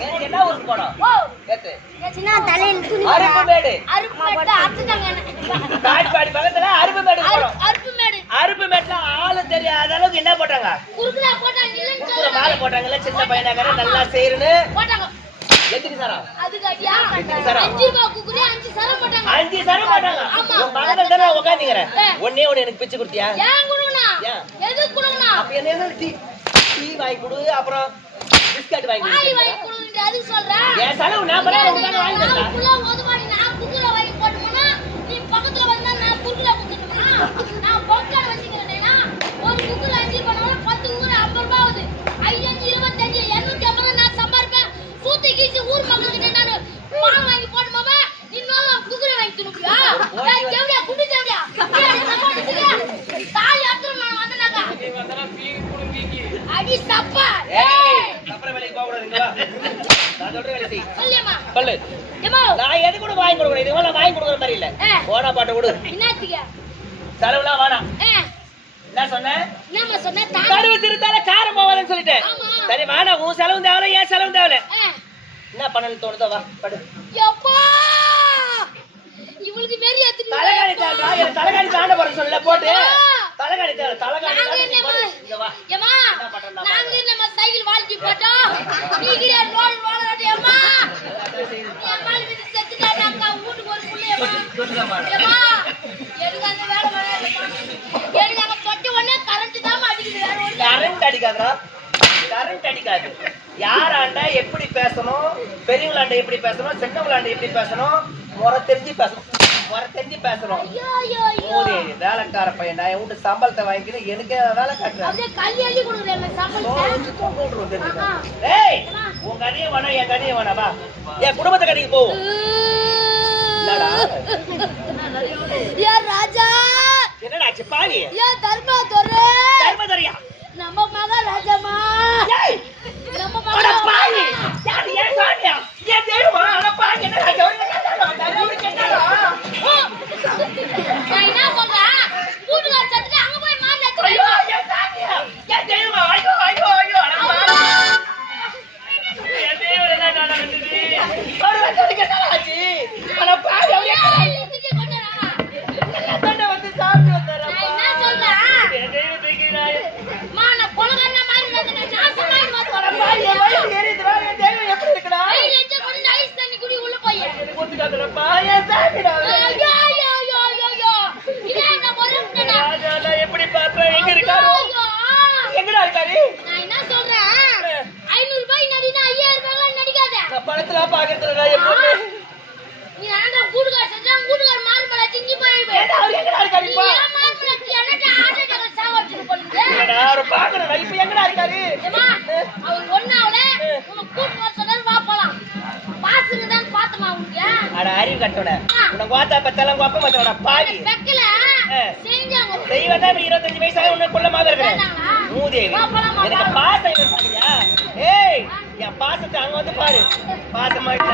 நேத்து என்ன ஊருக்கு போனோம் நேத்து ஏச்சுனா தலையில துணி அத்துட்டாங்க காட்பாடி பக்கத்துல ஆளு தெரியாத அளவுக்கு என்ன போட்டாங்க? குறுக்குல போட்டாங்க இல்லன்னு சொல்லுங்க மாலை சின்ன பையனாக்கார நல்லா செய்யறன்னு போட்டாங்க. எத்தனை சரம்? அதுக்கு அடியா எத்தனை சரம்? அஞ்சு ரூபாய் குக்குரே அஞ்சு சரம் போட்டாங்க. அஞ்சு சரம் போட்டாங்க. ஆமா. உன் பக்கத்துல தானே உட்காந்துக்கிறேன் ஏ. ஒன்னே ஒண்ணு எனக்கு பிச்சு கொடுத்தியா? ஏன் அப்ப என்ன என்ன டீ டீ வாங்கி கொடு அப்புறம் பிஸ்கட் வாங்கி வாங்கி குடுங்க அதுக்கு சொல்றேன். என் செலவு நான் பண்ண வாங்கி தரேன் சொல்லு. நான் எது கூட வாங்கி கொடுக்கணும்? இது நான் வாங்கி கொடுக்குற மாதிரி இல்ல. போனா பாட்ட கொடு. செலவுலாம் வேணாம். என்ன சொன்ன? தாலி கடுவு திருத்தால காரம் போவாதுன்னு சொல்லிட்டேன். சரி வேணாம். உன் செலவும் தேவையில்ல என் செலவும் தேவையில்ல. என்ன பண்ணணும் தோணுதோ வா படு. இவளுக்கு ஏத்துட்டு தலைகாணி தலைகாணி தாண்ட போறேன்னு சொல்லல போட்டு. தலைகாணி தேவை தலைகாணி நாங்க சைக்கிள் வாழ்க்கை போட்டோம்? ரோல் அம்மா அம்மா செத்துட்டாங்க அக்கா வீட்டுக்கு ஒரு எனக்கு அந்த வேலை எனக்கு அங்க தொட்ட உடனே கரண்ட் தான் அடிக்குது வேற ஒண்ணு கரண்ட் அடிக்காதடா. கரண்ட் அடிக்காது. யாராண்ட எப்படி பேசணும்? பெரியவங்களாண்ட எப்படி பேசணும்? சின்னவங்களாண்ட எப்படி பேசணும்? முறை தெரிஞ்சு பேசணும். முறை ஐயோ ஐயோ மூதே வேலைக்கார பையன் நான் என் வீட்டு சம்பளத்தை வாங்கிக்கிறேன் எனக்கு வேலை காட்டுறேன். ஏய் உன் கதையை வேணாம் என் கதையை வேணாம் என் குடும்பத்தை கதைக்கு போவோம் ராஜா! என்னடா பாவி? ஏ தர்மா துரை! ராஜால எப்படி பாக்குறேன் எங்க இருக்காரு எங்கடா இருக்காரு நான் என்ன சொல்றேன் ஐநூறு ரூபாய் நடினா ஐயாயிரம் ரூபாய் நடிக்காத. நான் படத்துல பாக்குறதுல என் பொண்ணு நீ ஆண்டா கூடுகார செஞ்சா கூடுகார அறிவு கட்டோட உனக்கு வாத்தா பத்தெல்லாம் உங்க அப்பா மத்தோட பாவி. தான் இப்படி இருபத்தஞ்சு வயசாக உன்னை குள்ளமாக இருக்கிறேன்? மூதேவி எனக்கு. பாசம் பாரியா? ஏய் என் பாசத்தை அங்க வந்து பாரு. பாசமா இல்ல.